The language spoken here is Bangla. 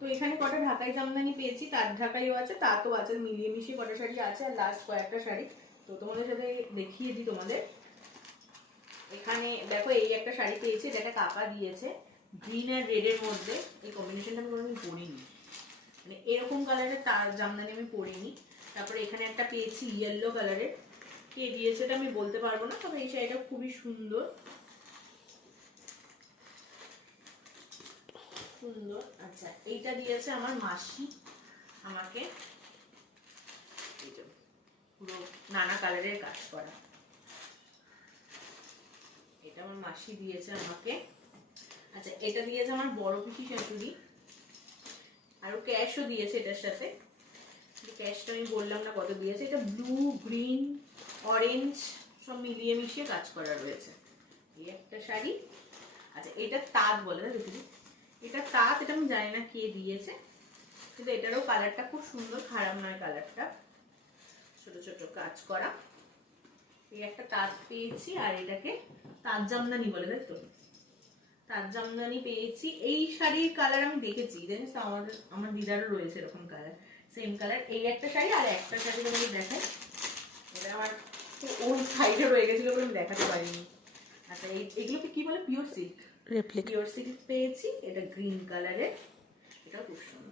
তো এখানে কটা ঢাকাই জামদানি পেয়েছি, তার ঢাকাইও আছে, তাঁতও আছে, মিলিয়ে মিশিয়ে কটা শাড়ি আছে। আর লাস্ট কয়েকটা শাড়ি তো তোমাদের সাথে দেখিয়ে দিই তোমাদের। এখানে দেখো এই একটা শাড়ি পেয়েছি, যেটা কাকা দিয়েছে গ্রিন আর রেড এর মধ্যে। এই কম্বিনেশনটা আমি কোনোদিন পরিনি, মানে এরকম কালারের তার জামদানি আমি পরিনি। তারপরে এখানে একটা পেয়েছি ইয়েলো কালারের, কে দিয়েছে এটা আমি বলতে পারবো না, তবে এই শাড়িটা খুবই সুন্দর সুন্দর। আচ্ছা এইটা দিয়েছে আমার মাসি আমাকে, পুরো নানা কালারের কাজ করা, এটা আমার মাসি দিয়েছে আমাকে। আচ্ছা এটা দিয়েছে আমার বড় পিসি শাশুড়ি, আর ক্যাশও দিয়েছে এটার সাথে। ক্যাশটা আমি বললাম না কত দিয়েছে। এটা ব্লু, গ্রিন, অরেঞ্জ সব মিলিয়ে মিশিয়ে কাজ করা রয়েছে। এই একটা শাড়ি। আচ্ছা এটা তাঁত বলে না, দেখি এটা তাঁত, এটা আমি জানি না কে দিয়েছে, কিন্তু এটারও কালারটা খুব সুন্দর, খারাপ নয় কালারটা, ছোট ছোট কাজ করা। এই একটা তাঁত পেয়েছি, আর এটাকে তাঁত জামদানি বলে, তাই তো, তাঁত জামদানি পেয়েছি। এই শাড়ির কালার আমি দেখেছি, জানিস তো, আমার দিদারও রয়েছে এরকম কালার, সেম কালার। এই একটা শাড়ি, আর একটা শাড়ি তোমাকে দেখাই, এটা আমার ওর সাইডে রয়ে গেছিল, আমি দেখাতে পারিনি। আচ্ছা এইগুলোকে কি বলে, পিওর সিল্ক, পিওর সিল্ক পেয়েছি, এটা গ্রিন কালারের, এটা খুব সুন্দর।